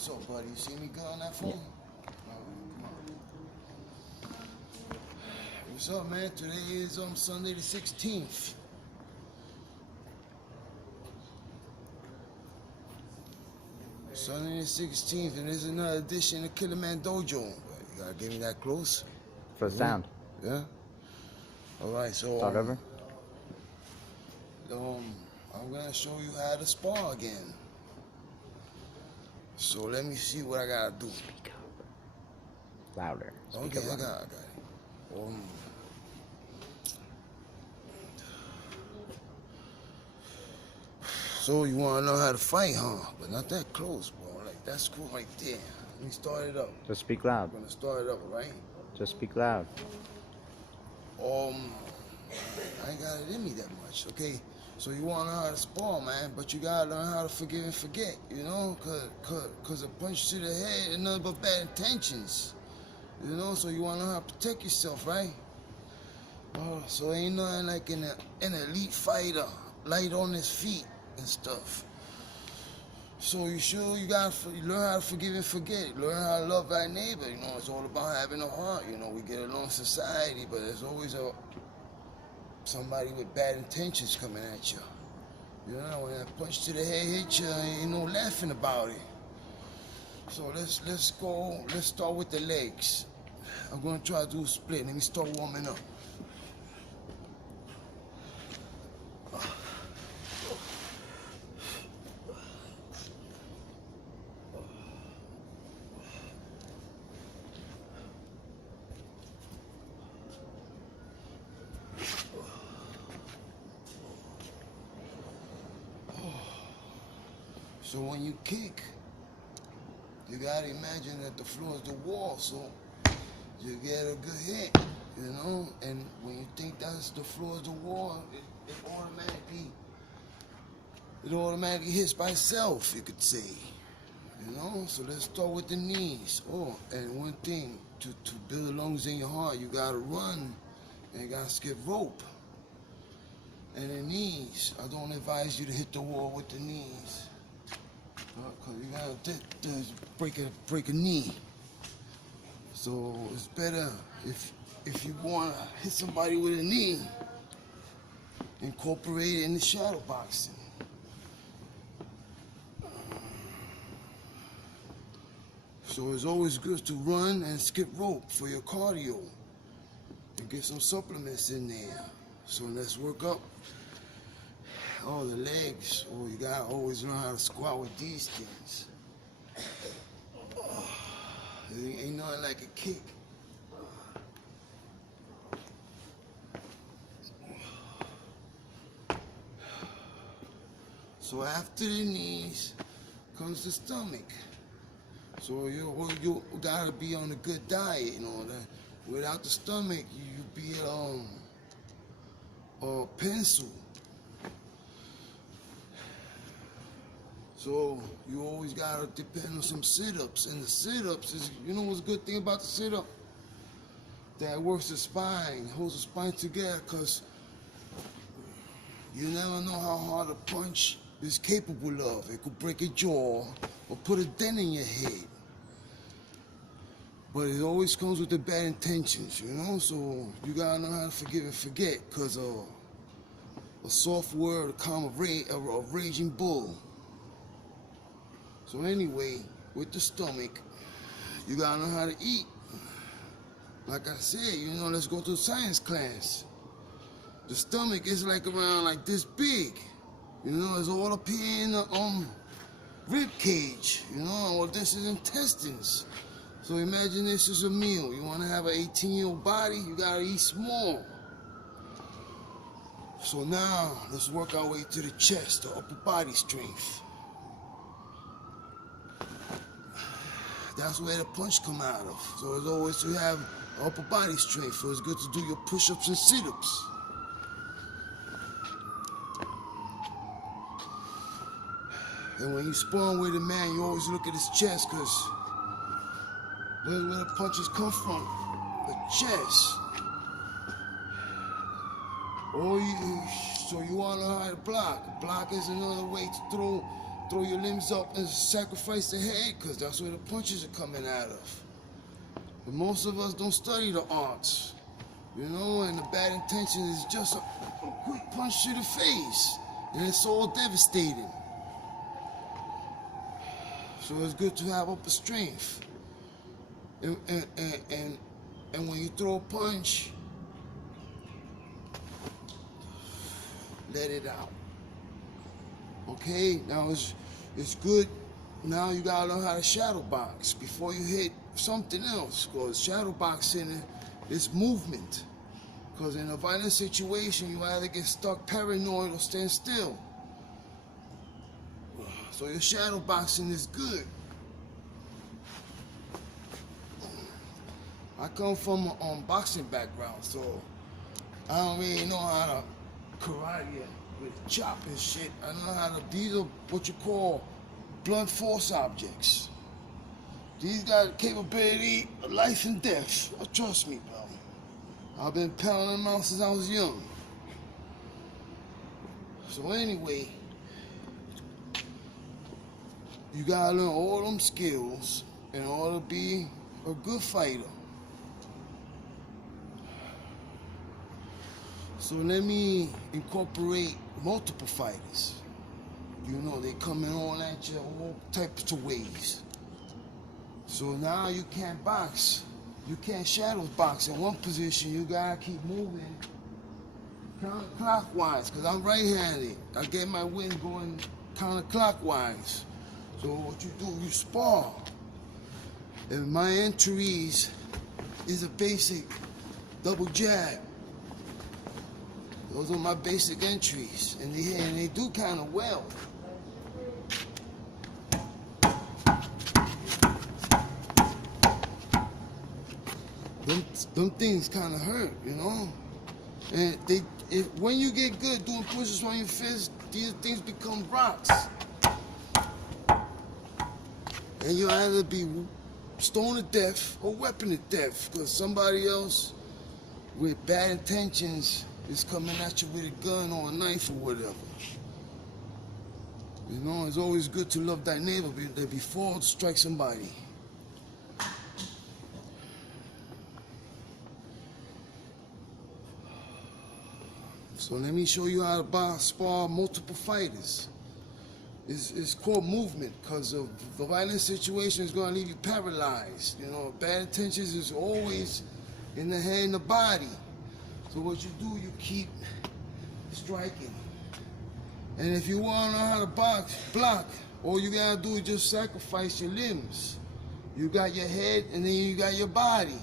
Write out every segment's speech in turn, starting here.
What's up, buddy? You see me good on that phone? Yeah. Come on. What's up, man? Today is Sunday the 16th. Sunday the 16th, and there's another edition of Quilaman Dojo. You gotta get me that close. For the sound. Yeah? Alright, so Start over. I'm gonna show you how to spar again. So let me see what I gotta do. Speak up. Louder. Speak Okay, up I got louder. it. So you wanna know how to fight, huh? But not that close, bro. Like that's cool right there. Let me start it up. Just speak loud. I'm gonna start it up, right? Just speak loud. I ain't got it in me that much, okay? So you wanna know how to spar, man, but you gotta learn how to forgive and forget, you know? Cause a punch to the head is nothing but bad intentions. You know, so you wanna know how to protect yourself, right? So ain't nothing like an elite fighter, light on his feet and stuff. So you gotta learn how to forgive and forget. Learn how to love thy neighbor. You know, it's all about having a heart. You know, we get along in society, but there's always somebody with bad intentions coming at you. You know, when that punch to the head hits you, ain't no laughing about it. So let's go. Let's start with the legs. I'm gonna try to do a split. Let me start warming up. So when you kick, you gotta imagine that the floor is the wall, so you get a good hit, you know? And when you think that's the floor is the wall, it automatically hits by itself, you could say. You know? So let's start with the knees. Oh, and one thing, to build the lungs in your heart, you gotta run and you gotta skip rope. And the knees, I don't advise you to hit the wall with the knees. Cause you gotta break a knee. So it's better if you wanna hit somebody with a knee, incorporate it in the shadow boxing. So it's always good to run and skip rope for your cardio and get some supplements in there. So let's work up all the legs. Oh, you gotta always learn how to squat with these things. Ain't nothing like a kick. So after the knees comes the stomach. So you gotta be on a good diet, you know. That without the stomach, you be a pencil. So you always gotta depend on some sit-ups, and the sit-ups is, you know what's a good thing about the sit-up? That works the spine, holds the spine together, cause you never know how hard a punch is capable of. It could break a jaw or put a dent in your head. But it always comes with the bad intentions, you know? So you gotta know how to forgive and forget, cause a soft word calm a raging bull. So anyway, with the stomach, you gotta know how to eat. Like I said, you know, let's go to science class. The stomach is like around like this big. You know, it's all up here in the rib cage. You know, all this is intestines. So imagine this is a meal. You wanna have an 18-year-old body, you gotta eat small. So now, let's work our way to the chest, the upper body strength. That's where the punch come out of. So it's always to have upper body strength. So it's good to do your push-ups and sit-ups. And when you spawn with a man, you always look at his chest, because where the punches come from, the chest. So you want to know how to block. Block is another way to throw throw your limbs up and sacrifice the head, because that's where the punches are coming out of. But most of us don't study the arts, you know, and the bad intention is just a quick punch to the face, and it's all devastating. So it's good to have upper strength. And when you throw a punch, let it out. Okay, now it's good. Now you gotta learn how to shadow box before you hit something else, because shadow boxing is movement. Because in a violent situation, you either get stuck paranoid or stand still. So your shadow boxing is good. I come from a boxing background, so I don't really know how to karate with chop and shit. I know how to, these are what you call blunt force objects. These got the capability of life and death. Trust me, bro. I've been pounding them out since I was young. So anyway, you gotta learn all them skills in order to be a good fighter. So let me incorporate multiple fighters. You know, they coming on at you all types of ways. So now you can't box. You can't shadow box in one position. You gotta keep moving counterclockwise, because I'm right-handed. I get my wind going counterclockwise. So what you do, you spar. And my entries is a basic double jab. Those are my basic entries, and they do kind of well. Them things kind of hurt, you know? And when you get good doing pushes on your fist, these things become rocks. And you'll either be stoned to death or weapon to death, because somebody else with bad intentions is coming at you with a gun or a knife or whatever. You know, it's always good to love thy neighbor before to strike somebody. So let me show you how to spar multiple fighters. It's called movement, because of the violent situation is going to leave you paralyzed. You know, bad intentions is always in the head and the body. So what you do, you keep striking. And if you want to know how to block, all you gotta do is just sacrifice your limbs. You got your head and then you got your body.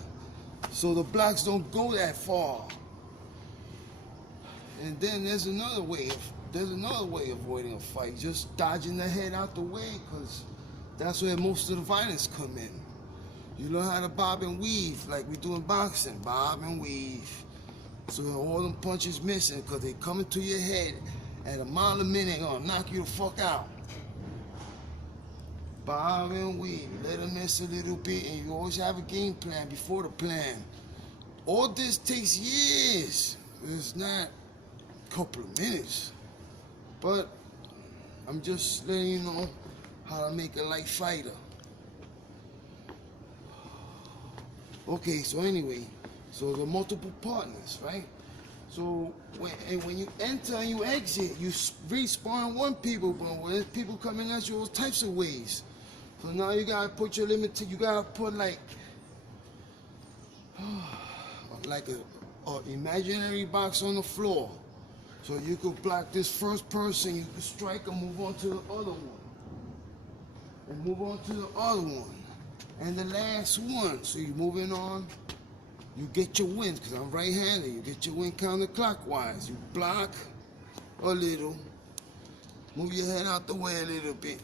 So the blocks don't go that far. And then there's another way of avoiding a fight. Just dodging the head out the way, because that's where most of the violence come in. You learn how to bob and weave, like we do in boxing. Bob and weave. So all them punches missing, because they coming to your head at a mile a minute, gonna knock you the fuck out. Bob and weave, let them miss a little bit, and you always have a game plan before the plan. All this takes years. It's not a couple of minutes. But I'm just letting you know how to make a light fighter. Okay, so anyway, so the multiple partners, right? So when you enter and you exit, you respawn one people, but when there's people coming at you all types of ways. So now you gotta put your limit. You gotta put like a imaginary box on the floor. So you could block this first person, you could strike and move on to the other one. And move on to the other one. And the last one. So you're moving on, you get your wind, because I'm right-handed, you get your wind counterclockwise. You block a little, move your head out the way a little bit,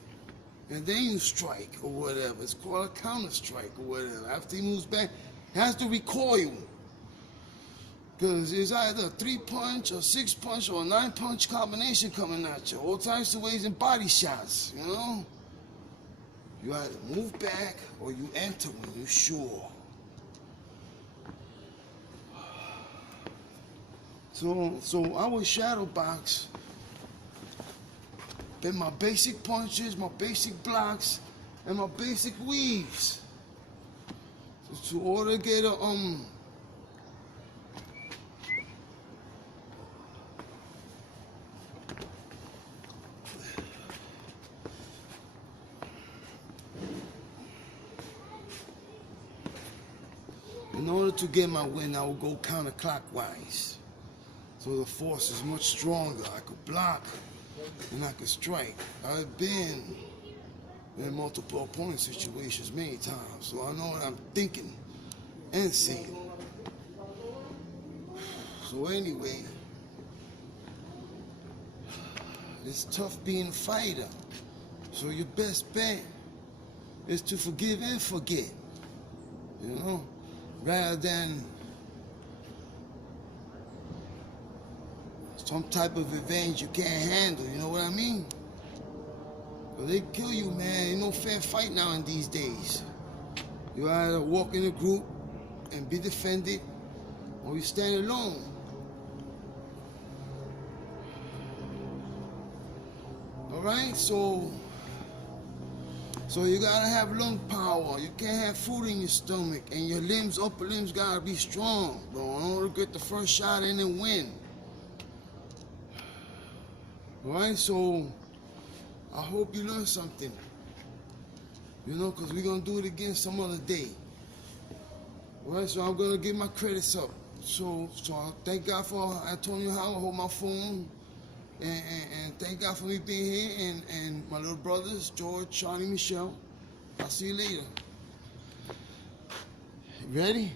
and then you strike or whatever. It's called a counter strike or whatever. After he moves back, he has to recoil. Because it's either a 3-punch, or 6-punch, or a 9-punch combination coming at you. All types of ways in body shots, you know? You either move back or you enter when you're sure. So I would shadow box in my basic punches, my basic blocks, and my basic weaves. So to order to get a in order to get my win, I will go counterclockwise. So the force is much stronger. I could block and I could strike. I've been in multiple opponent situations many times, so I know what I'm thinking and saying. So anyway, it's tough being a fighter. So your best bet is to forgive and forget, you know, rather than some type of revenge you can't handle, you know what I mean? But they kill you, man. Ain't no fair fight now in these days. You either walk in a group and be defended, or you stand alone. All right, so you gotta have lung power. You can't have food in your stomach, and your limbs, upper limbs, gotta be strong, bro, in order to get the first shot in and win. All right, so I hope you learned something, you know, because we're gonna do it again some other day. All right, so I'm gonna give my credits up. So I thank God for Antonio Howard, hold my phone, and thank God for me being here, and my little brothers, George, Charlie, Michelle. I'll see you later. Ready?